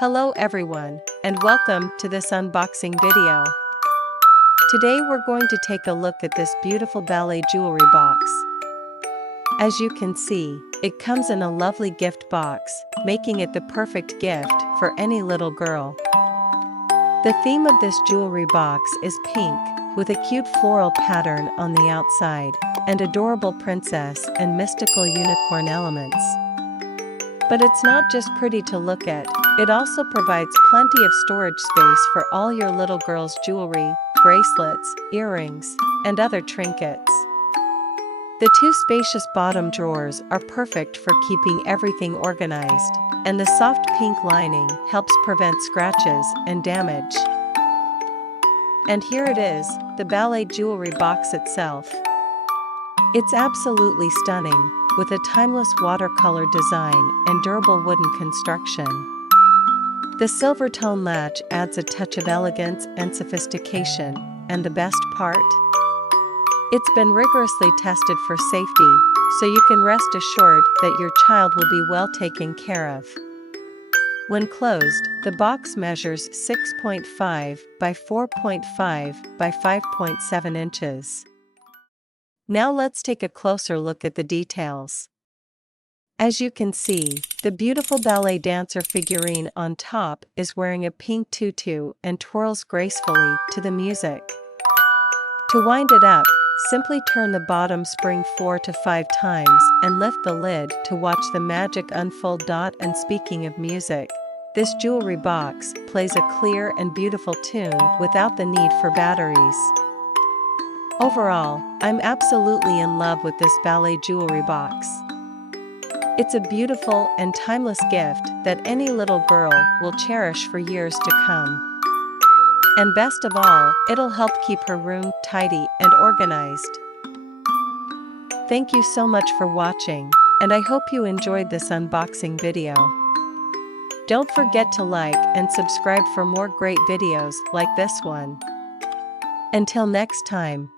Hello everyone, and welcome to this unboxing video. Today we're going to take a look at this beautiful ballet jewelry box. As you can see, it comes in a lovely gift box, making it the perfect gift for any little girl. The theme of this jewelry box is pink, with a cute floral pattern on the outside, and adorable princess and mystical unicorn elements. But it's not just pretty to look at, it also provides plenty of storage space for all your little girl's jewelry, bracelets, earrings, and other trinkets. The two spacious bottom drawers are perfect for keeping everything organized, and the soft pink lining helps prevent scratches and damage. And here it is, the ballet jewelry box itself. It's absolutely stunning, with a timeless watercolor design and durable wooden construction. The silver tone latch adds a touch of elegance and sophistication, and the best part? It's been rigorously tested for safety, so you can rest assured that your child will be well taken care of. When closed, the box measures 6.5 by 4.5 by 5.7 inches. Now let's take a closer look at the details. As you can see, the beautiful ballet dancer figurine on top is wearing a pink tutu and twirls gracefully to the music. To wind it up, simply turn the bottom spring 4 to 5 times and lift the lid to watch the magic unfold. And speaking of music, this jewelry box plays a clear and beautiful tune without the need for batteries. Overall, I'm absolutely in love with this ballet jewelry box. It's a beautiful and timeless gift that any little girl will cherish for years to come. And best of all, it'll help keep her room tidy and organized. Thank you so much for watching, and I hope you enjoyed this unboxing video. Don't forget to like and subscribe for more great videos like this one. Until next time.